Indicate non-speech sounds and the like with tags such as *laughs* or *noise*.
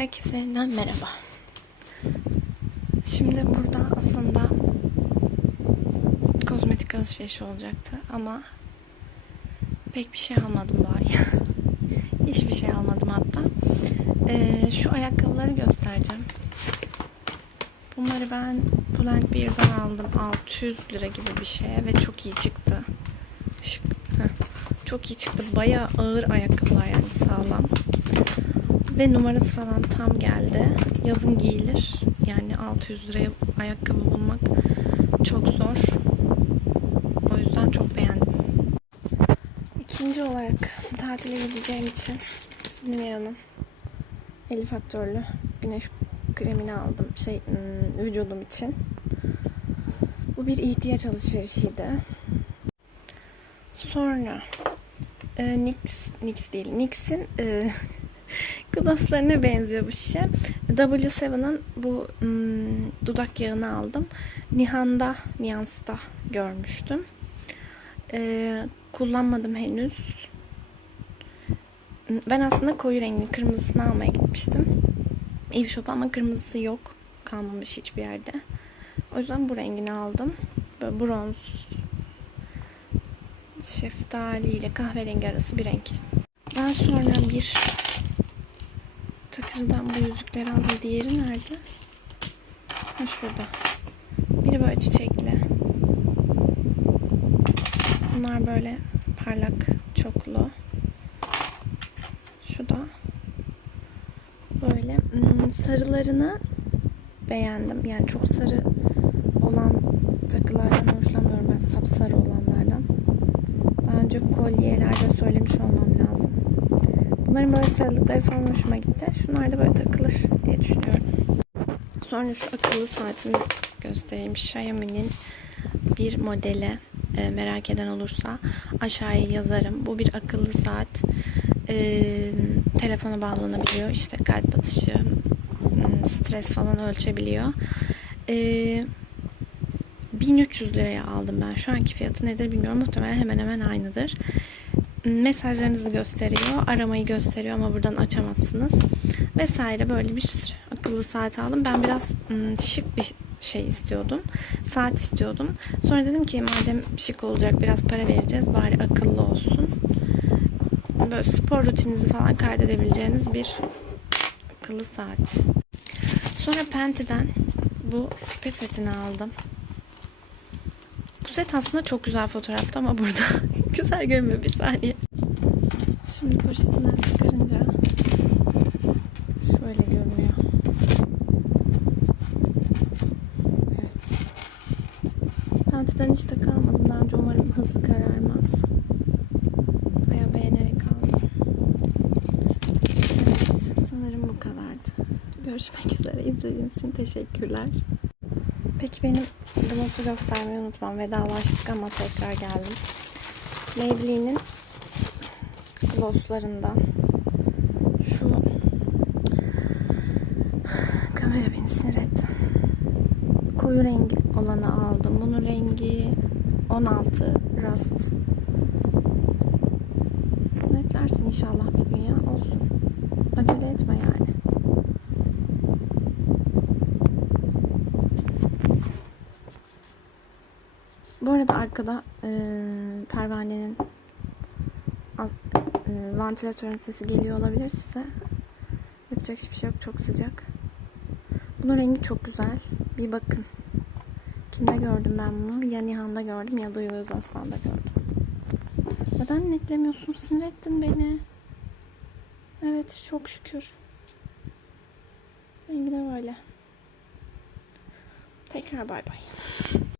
Herkese yeniden merhaba. Şimdi burada aslında kozmetik alışverişi olacaktı ama pek bir şey almadım bari. *laughs* Hiçbir şey almadım hatta. Ee, şu ayakkabıları göstereceğim. Bunları ben Pull Bear'dan aldım. 600 lira gibi bir şeye ve çok iyi çıktı. Şık. Çok iyi çıktı. Bayağı ağır ayakkabılar yani sağlam. Ve numarası falan tam geldi. Yazın giyilir. Yani 600 liraya ayakkabı bulmak çok zor. O yüzden çok beğendim. İkinci olarak tatile gideceğim için Nivea'nın 50 faktörlü güneş kremini aldım. Şey hmm, vücudum için. Bu bir ihtiyaç alışverişiydi. Sonra e, NYX, NYX değil, NYX'in e, *laughs* Glosslarına benziyor bu şişe. W7'ın bu hmm, dudak yağını aldım. Nihan'da, Nians'ta görmüştüm. Ee, kullanmadım henüz. Ben aslında koyu rengi kırmızısını almaya gitmiştim. Eve Shop'a ama kırmızısı yok. Kalmamış hiçbir yerde. O yüzden bu rengini aldım. Böyle bronz şeftali ile kahverengi arası bir renk. Daha sonra bir takıcıdan bu yüzükleri aldım. Diğeri nerede? Ha şurada. Biri böyle çiçekli. Bunlar böyle parlak çoklu. Şu da böyle hmm, sarılarını beğendim. Yani çok sarı olan takılardan hoşlanmıyorum ben. Sapsarı olanlardan. Daha önce kolyelerde söylemiş olmam lazım. Bunların böyle sarılıkları falan hoşuma gitti. Şunlar da böyle takılır diye düşünüyorum. Sonra şu akıllı saatimi göstereyim. Xiaomi'nin bir modeli e, merak eden olursa aşağıya yazarım. Bu bir akıllı saat. E, telefona bağlanabiliyor. İşte kalp atışı, stres falan ölçebiliyor. E, 1300 liraya aldım ben. Şu anki fiyatı nedir bilmiyorum. Muhtemelen hemen hemen aynıdır mesajlarınızı gösteriyor, aramayı gösteriyor ama buradan açamazsınız vesaire böyle bir akıllı saat aldım. Ben biraz şık bir şey istiyordum. Saat istiyordum. Sonra dedim ki madem şık olacak biraz para vereceğiz bari akıllı olsun. Böyle spor rutininizi falan kaydedebileceğiniz bir akıllı saat. Sonra Penti'den bu küpe setini aldım. Bu set aslında çok güzel fotoğrafta ama burada *laughs* güzel görünmüyor bir saniye. Şimdi poşetinden çıkarınca şöyle görünüyor. Evet. Pantiden hiç takı almadım. Daha önce umarım hızlı kararmaz. Baya beğenerek aldım. Evet. Sanırım bu kadardı. Görüşmek üzere. İzlediğiniz için teşekkürler. Peki benim gloss'u göstermeyi unutmam. Vedalaştık ama tekrar geldim. Maybelline'in glosslarından şu kamera beni sinir etti. Koyu rengi olanı aldım. Bunun rengi 16 Rust. Netlersin inşallah bir gün ya. Olsun. Acele etme yani. Bu arada arkada e, pervanenin alt, e, vantilatörün sesi geliyor olabilir size. Yapacak hiçbir şey yok. Çok sıcak. Bunun rengi çok güzel. Bir bakın. Kimde gördüm ben bunu? Ya Nihan'da gördüm ya Duygu Özaslan'da gördüm. Neden netlemiyorsun? Sinir ettin beni. Evet çok şükür. Rengi de böyle. Tekrar bay bay.